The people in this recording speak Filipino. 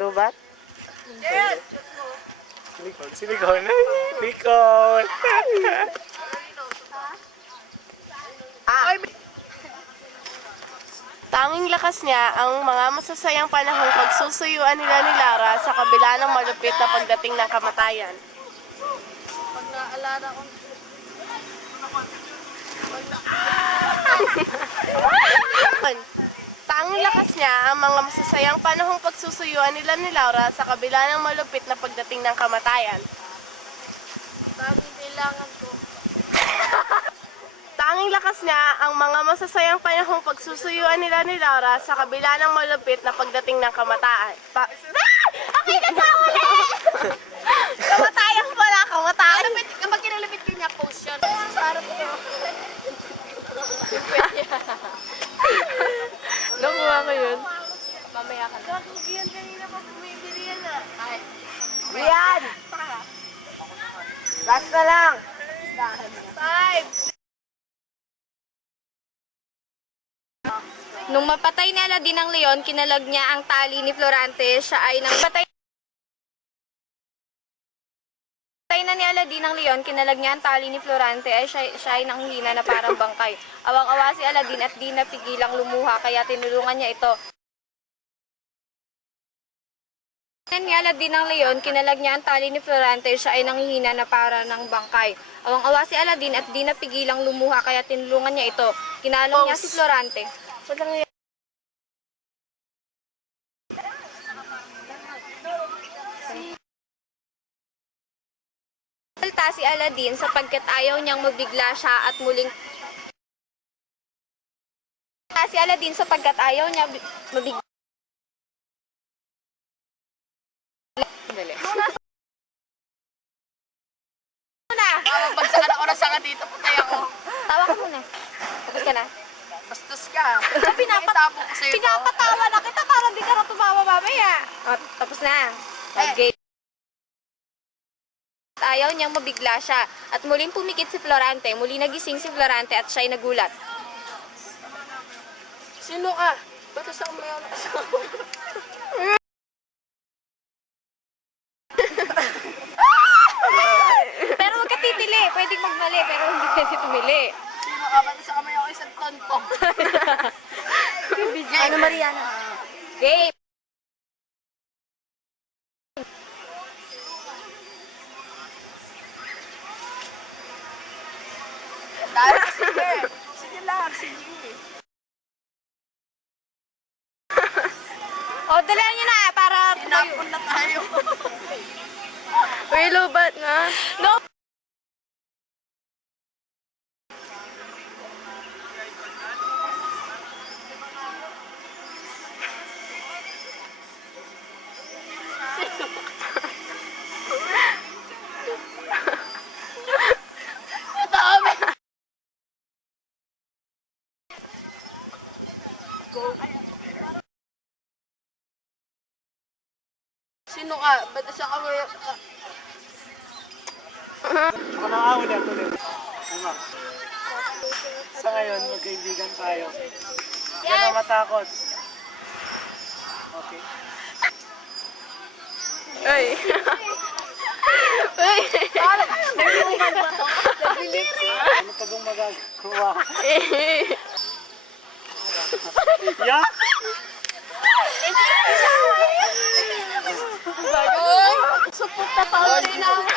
Lubat? Yes! Silikon. Silikon. Tanging lakas niya ang mga masasayang panahong pagsusuyuan nila ni Lara sa kabila ng malupit na pagdating ng kamatayan. Pag naalala ko, Tanging lakas niya ang mga masasayang panahong pagsusuyuan nila ni Laura sa kabila ng malupit na pagdating ng kamatayan. tanging kailangan ko. Tanging lakas niya ang mga masasayang panahong pagsusuyuan nila ni Laura sa kabila ng malupit na pagdating ng kamatayan. Okay, nagkawali! Kamatayan pala, kamatayan! Kapag kinalapit ko niya, post yan. Sa harap ko. Nakuha ko yun. Mamaya ka na. Kakugiyan kanina pa bumibili yan ah. Ay, Rian! Last na lang! 5! Nung mapatay ni Aladin ang leon, kinalag niya ang tali ni Florante. Siya ay nang patay na ni Aladin ang leon, kinalag niya ang tali ni Florante ay siya ay nanghihina na parang bangkay. Awang-awa si Aladin at di napigilang lumuha kaya tinulungan niya ito. Ni Aladin ang leon, kinalag niya ang tali ni Florante, siya ay nanghihina na para ng bangkay. Awang-awa si Aladin at di napigilang lumuha kaya tinulungan niya ito. Kinalong niya si Florante. Salta si Aladin sapagkat ayaw niyang mabigla siya at muling si Aladin sapagkat ayaw niya mabigla. bagsakan ako na sanga dito. Patay ako. Tawa ka muna. Tapos ka na. Bastos ka. Pinapatapo ko sa'yo. Pinapatawa na kita para di ka na tumawa mamaya. O, tapos na. Okay. Ayaw niyang mabigla siya. At muling pumikit si Florante. Muli nagising si Florante at siya'y nagulat. Sino ka? Ba't sa umayaw na kasama? Pero huwag ka titili. Pwedeng magmali pero hindi pwede tumili. Sino ka? Ba't sa umayaw isang tonto? Ano Mariana? Game. Dahil sige. Sige lang, sige. O, dala niyo na para Pinapon na tayo. Uy, lubat na. No. Sino ka? Ba't sa umayaw ka? Ako na ulit. Diba? Sa ngayon, magkaibigan tayo. Hindi ka na matakot. Okay. Uy. Uy. Ano pa bang magagawa? Yeah? Uy! Supot na pa rin ako.